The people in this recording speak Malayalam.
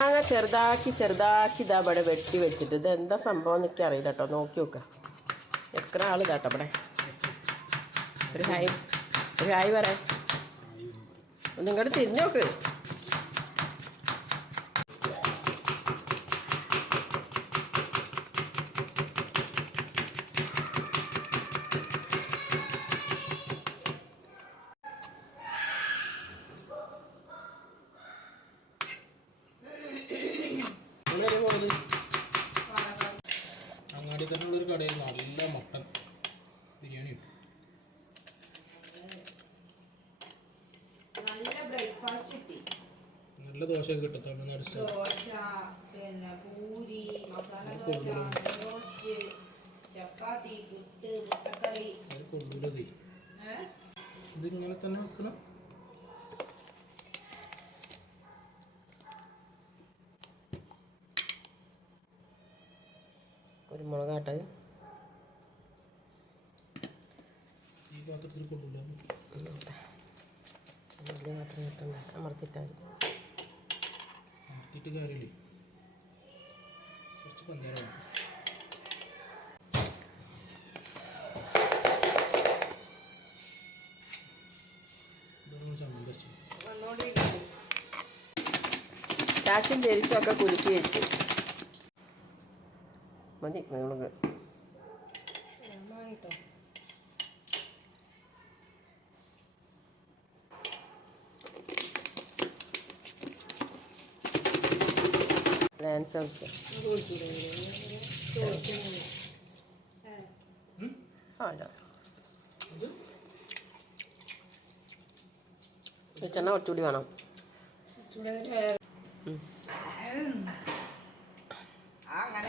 മാങ്ങ ചെറുതാക്കി ഇതാ ഇവിടെ വെട്ടി വെച്ചിട്ട് ഇത് എന്താ സംഭവം എന്നൊക്കെ അറിയില്ല കേട്ടോ. നോക്കി നോക്കുക. എത്ര ആൾ കേട്ടോ ഇവിടെ. ഒരു ഹായ് പറയാം. ഒന്നിങ്ങോട്ട് തിരിഞ്ഞു നോക്ക്. അങ്ങാടി തന്നെയുള്ളൊരു കടയിൽ നല്ല മട്ടൻ ബിരിയാണി കിട്ടും. നല്ല ബ്രേക്ക്ഫാസ്റ്റ് കിട്ടി. നല്ല ദോശയൊക്കെ കിട്ടും. തമിഴ്നാട് ദോശ, പിന്നെ പൂരി, മസാല ദോശ, റോസ്റ്റ്, ചപ്പാത്തി, പുട്ട്, മുട്ടക്കറി. കൊള്ളൂലതേ. ഇതിങ്ങനെ തന്നെ വെക്കണം. കുരുമുളക് ആട്ടെ. ഈ പാത്രത്തിൽ കൊള്ളൂല. വലിയ പാത്രം കിട്ടണ്ട. അമർത്തിട്ടാൽ അമർത്തിയിട്ട് കാര്യമില്ലേ. കുറച്ച് പഞ്ചാരാണ്. ചാച്ചും ചെരിച്ചൊക്കെ കുലുക്കി വെച്ച് മതി. നമുക്ക് ലാൻസ് വെച്ചെണ്ണ കുറച്ചുകൂടി വേണം. അങ്ങനെ